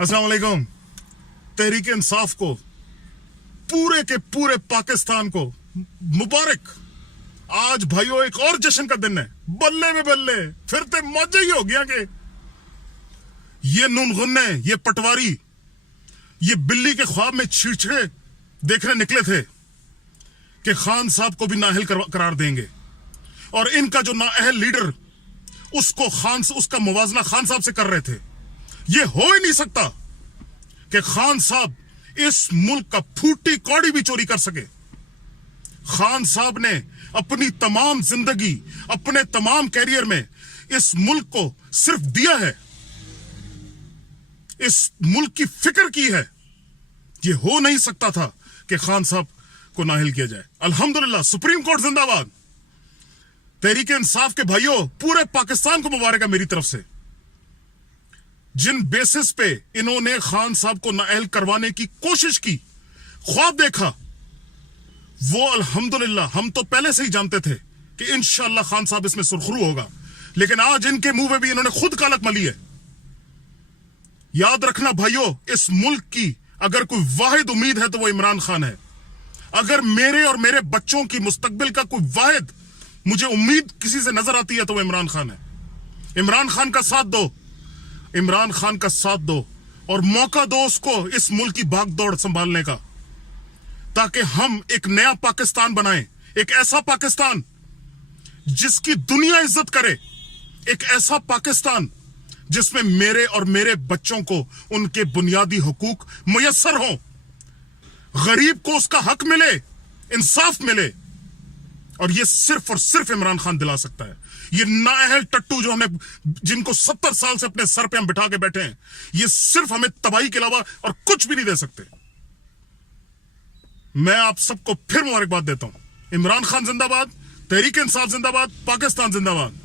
अस्सलाम वालेकुम। तहरीक इंसाफ को, पूरे के पूरे पाकिस्तान को मुबारक। आज भाइयों एक और जश्न का दिन है। बल्ले में बल्ले, फिर तो मौजे ही हो गया कि ये नूनगुन्ने, ये पटवारी, ये बिल्ली के ख्वाब में छिड़छिड़े देखने निकले थे कि खान साहब को भी नाअहल करार देंगे, और इनका जो नाअहल लीडर उसको उसका मुवाजना खान साहब से कर रहे थे। ये हो ही नहीं सकता कि खान साहब इस मुल्क का फूटी कौड़ी भी चोरी कर सके। खान साहब ने अपनी तमाम जिंदगी, अपने तमाम कैरियर में इस मुल्क को सिर्फ दिया है, इस मुल्क की फिक्र की है। ये हो नहीं सकता था कि खान साहब को नाअहल किया जाए। अल्हम्दुलिल्लाह, सुप्रीम कोर्ट जिंदाबाद। तहरीक इंसाफ के भाइयों, पूरे पाकिस्तान को मुबारक है मेरी तरफ से। जिन बेसिस पे इन्होंने खान साहब को नाअहल करवाने की कोशिश की, ख्वाब देखा, वो अल्हम्दुलिल्लाह हम तो पहले से ही जानते थे कि इंशाअल्लाह खान साहब इसमें सुरखरू होगा, लेकिन आज इनके मुंह में भी इन्होंने खुद कालक मली है। याद रखना भाइयों, इस मुल्क की अगर कोई वाहिद उम्मीद है तो वो इमरान खान है। अगर मेरे और मेरे बच्चों की मुस्तकबिल का कोई वाहिद मुझे उम्मीद किसी से नजर आती है तो वो इमरान खान है। इमरान खान का साथ दो, इमरान खान का साथ दो, और मौका दो उसको इस मुल्क की भागदौड़ संभालने का, ताकि हम एक नया पाकिस्तान बनाएं, एक ऐसा पाकिस्तान जिसकी दुनिया इज्जत करे, एक ऐसा पाकिस्तान जिसमें मेरे और मेरे बच्चों को उनके बुनियादी हुकूक मुयस्सर हों, गरीब को उसका हक मिले, इंसाफ मिले। और ये सिर्फ और सिर्फ इमरान खान दिला सकता है। ये नाअहल टट्टू जो हमें, जिनको 70 साल से अपने सर पे हम बिठा के बैठे हैं, ये सिर्फ हमें तबाही के अलावा और कुछ भी नहीं दे सकते। मैं आप सबको फिर मुबारकबाद देता हूं। इमरान खान जिंदाबाद, तहरीक इंसाफ जिंदाबाद, पाकिस्तान जिंदाबाद।